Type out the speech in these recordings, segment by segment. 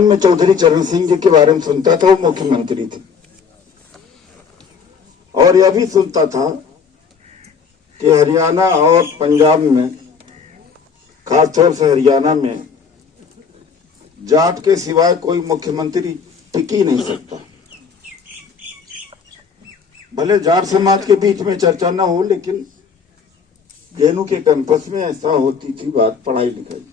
बचपन में चौधरी चरण सिंह जी के बारे में सुनता था, वो मुख्यमंत्री थे, और यह भी सुनता था कि हरियाणा और पंजाब में, खासतौर से हरियाणा में, जाट के सिवाय कोई मुख्यमंत्री टिक ही नहीं सकता। भले जाट समाज के बीच में चर्चा न हो, लेकिन जेएनयू के कैंपस में ऐसा होती थी बात, पढ़ाई लिखाई।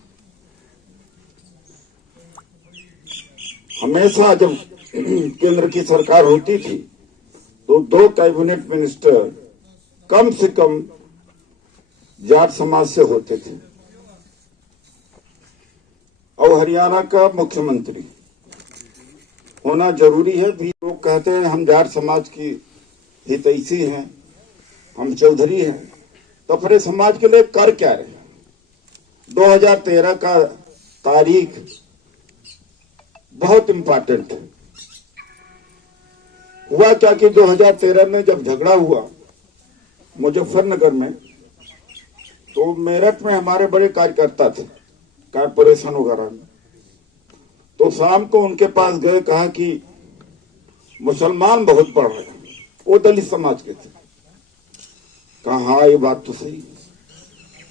हमेशा जब केंद्र की सरकार होती थी तो 2 कैबिनेट मिनिस्टर कम से कम जाट समाज से होते थे, और हरियाणा का मुख्यमंत्री होना जरूरी है भी। लोग कहते हैं हम जाट समाज की हितैषी हैं, हम चौधरी हैं, तो अपने समाज के लिए कर क्या रहे। 2013 का तारीख बहुत इंपॉर्टेंट है। हुआ क्या कि 2013 में जब झगड़ा हुआ मुजफ्फरनगर में, तो मेरठ में हमारे बड़े कार्यकर्ता थे कारपोरेशन वगैरह में, तो शाम को उनके पास गए, कहा कि मुसलमान बहुत बढ़ रहे हैं। वो दलित समाज के थे। कहा हाँ ये बात तो सही है,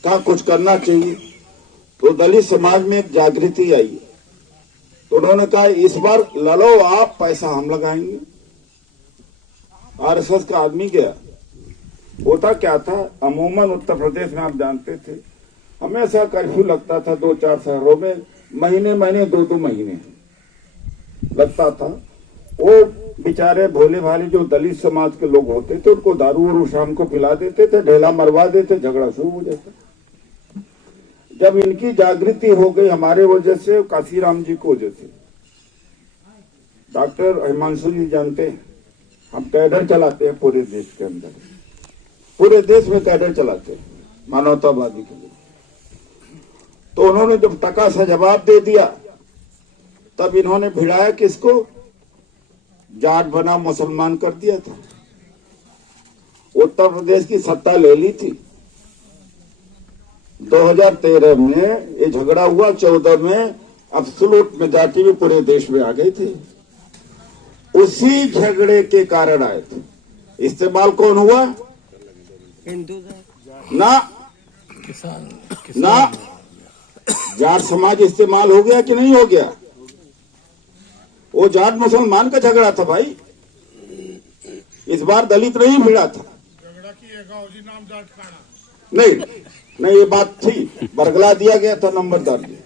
कहा कुछ करना चाहिए। तो दलित समाज में एक जागृति आई, तो उन्होंने कहा इस बार लड़ो आप, पैसा हम लगाएंगे। आरएसएस का आदमी गया। होता क्या था, अमूमन उत्तर प्रदेश में आप जानते थे हमेशा कर्फ्यू लगता था 2-4 शहरों में, महीने 2-2 महीने लगता था। वो बेचारे भोले भाले जो दलित समाज के लोग होते थे, उनको दारू और शाम को पिला देते थे, ढेला मरवा देते, झगड़ा शुरू हो जाता। जब इनकी जागृति हो गई हमारे वजह से, काशीराम जी को वजह से, डॉक्टर हिमांशु जी जानते हैं हम कैडर चलाते हैं पूरे देश के अंदर, पूरे देश में कैडर चलाते हैं मानवतावादी के लिए। तो उन्होंने जब टका सा जवाब दे दिया, तब इन्होंने भिड़ाया किसको, जाट बना मुसलमान कर दिया था। उत्तर प्रदेश की सत्ता ले ली थी। 2013 में ये झगड़ा हुआ, 14 में अब्सोल्यूट मेजॉरिटी में पूरे देश में आ गई थी। उसी झगड़े के कारण आए थे। इस्तेमाल कौन हुआ, हिंदू ना ना जाट समाज इस्तेमाल हो गया कि नहीं हो गया। वो जाट मुसलमान का झगड़ा था भाई, इस बार दलित नहीं भिड़ा था। झगड़ा की गाँवजी नाम जाट खाना नहीं ये बात थी, बरगला दिया गया था नंबरदार जी,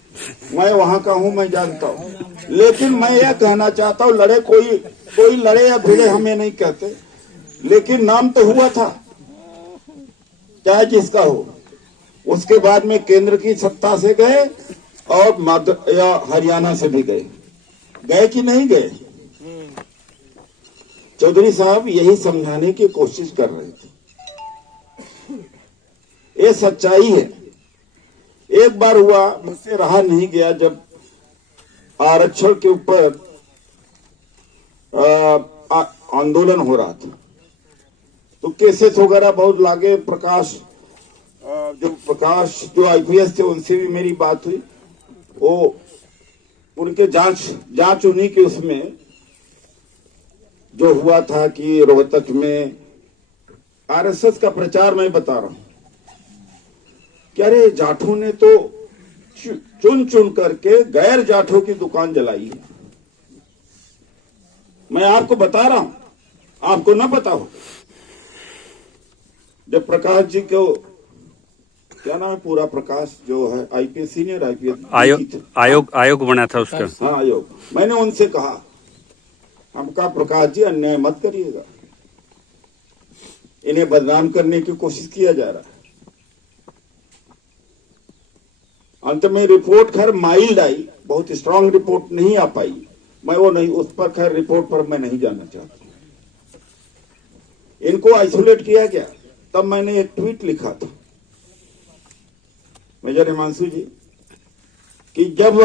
मैं वहां का हूं, मैं जानता हूं। लेकिन मैं यह कहना चाहता हूं, लड़े कोई लड़े या भिड़े हम ये नहीं कहते, लेकिन नाम तो हुआ था, चाहे जिसका हो। उसके बाद में केंद्र की सत्ता से गए और या हरियाणा से भी गए कि नहीं गए। चौधरी साहब यही समझाने की कोशिश कर रहे थे, ये सच्चाई है। एक बार हुआ, मुझसे रहा नहीं गया, जब आरक्षण के ऊपर आंदोलन हो रहा था, तो केसेस वगैरह बहुत लागे। प्रकाश जो आईपीएस थे, उनसे भी मेरी बात हुई। वो उनके जांच उन्हीं के उसमें जो हुआ था कि रोहतक में आरएसएस का प्रचार, मैं बता रहा हूं कि अरे जाठों ने तो चुन करके गैर जाठों की दुकान जलाई है। मैं आपको बता रहा हूं, आपको ना पता हो। जब प्रकाश जी को, क्या नाम है पूरा, प्रकाश जो है आईपीएस, सीनियर आईपीएस आयोग बना था उसका। हाँ आयोग। मैंने उनसे कहा, हम कहा प्रकाश जी अन्याय मत करिएगा, इन्हें बदनाम करने की कोशिश किया जा रहा है। अंत में रिपोर्ट खैर माइल्ड आई, बहुत स्ट्रांग रिपोर्ट नहीं आ पाई। मैं वो नहीं, उस पर खैर रिपोर्ट पर मैं नहीं जाना चाहता। इनको आइसोलेट किया गया। तब मैंने एक ट्वीट लिखा था, मेजर हिमांशु जी, कि जब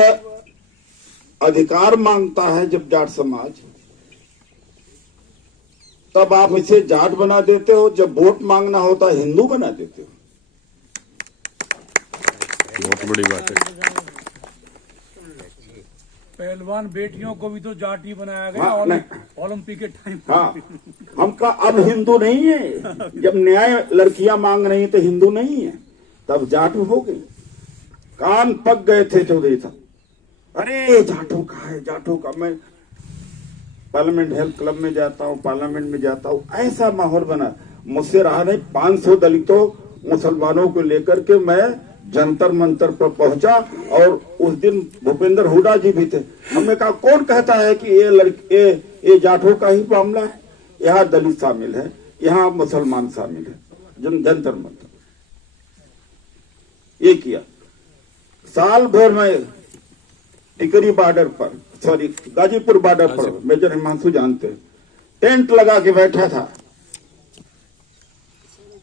अधिकार मांगता है जब जाट समाज, तब आप इसे जाट बना देते हो, जब वोट मांगना होता है हिंदू बना देते हो। बहुत बड़ी बात है। पहलवान बेटियों को भी तो जाट ही बनाया गया हाँ, ओलंपिक के टाइम। हाँ, हमका अब हिंदू नहीं है। जब न्याय लड़कियां मांग रही तो हिंदू नहीं है, तब जाट हो गई। कान पक गए थे चौधरी साहब, अरे जाटों का है, जाटों का। मैं पार्लियामेंट हेल्थ क्लब में जाता हूँ, पार्लियामेंट में जाता हूँ, ऐसा माहौल बना। मुझसे रहा नहीं, 500 दलितों मुसलमानों को लेकर के मैं जंतर मंतर पर पहुंचा। और उस दिन भूपेंद्र हुड्डा जी भी थे। हमने कहा कौन कहता है कि ये जाटों का ही मामला है? यहाँ दलित शामिल है, यहाँ मुसलमान शामिल है। जंतर मंतर ये किया। साल भर में टिकरी बॉर्डर पर, सॉरी गाजीपुर बॉर्डर पर, मेजर हिमांशु जानते हैं, टेंट लगा के बैठा था।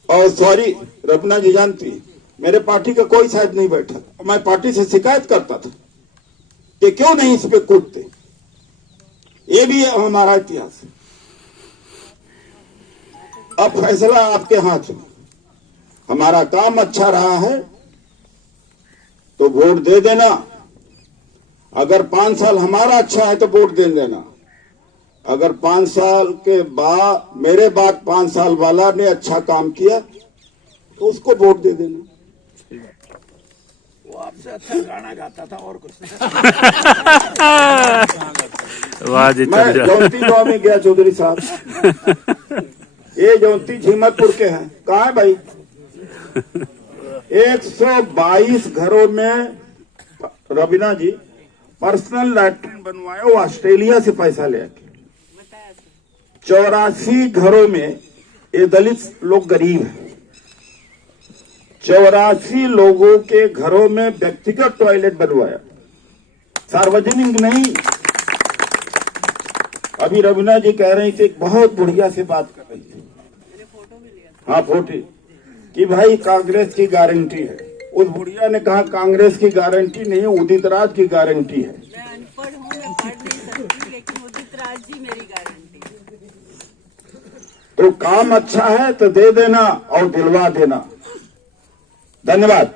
और सॉरी रबना जी जानती, मेरे पार्टी का कोई शायद नहीं बैठा था। मैं पार्टी से शिकायत करता था कि क्यों नहीं इस पे कूदते। ये भी हमारा इतिहास है। अब फैसला आपके हाथ में। हमारा काम अच्छा रहा है तो वोट दे देना। अगर 5 साल हमारा अच्छा है तो वोट दे देना। अगर 5 साल के बाद मेरे बाद 5 साल वाला ने अच्छा काम किया तो उसको वोट दे देना। वो आपसे अच्छा गाना गाता था और कुछ नहीं। मैं जौनती गांव में गया चौधरी साहब, ये जौनती झीमतपुर के हैं। कहाँ है भाई? 122 घरों में रबीना जी पर्सनल लैट्रिन बनवाए, वो ऑस्ट्रेलिया से पैसा ले आके। 84 घरों में, ये दलित लोग गरीब हैं, 84 लोगों के घरों में व्यक्तिगत टॉयलेट बनवाया, सार्वजनिक नहीं। अभी रवीना जी कह रही थी, बहुत बढ़िया से बात कर रही थी, हाँ फोटो, कि भाई कांग्रेस की गारंटी है। उस बुढ़िया ने कहा कांग्रेस की गारंटी नहीं, उदित राज की गारंटी है। मैं अनपढ़ हूँ, मैं पढ़ नहीं सकती, लेकिन उदित राज जी मेरी गारंटी है। तो काम अच्छा है तो दे देना और दिलवा देना। धन्यवाद।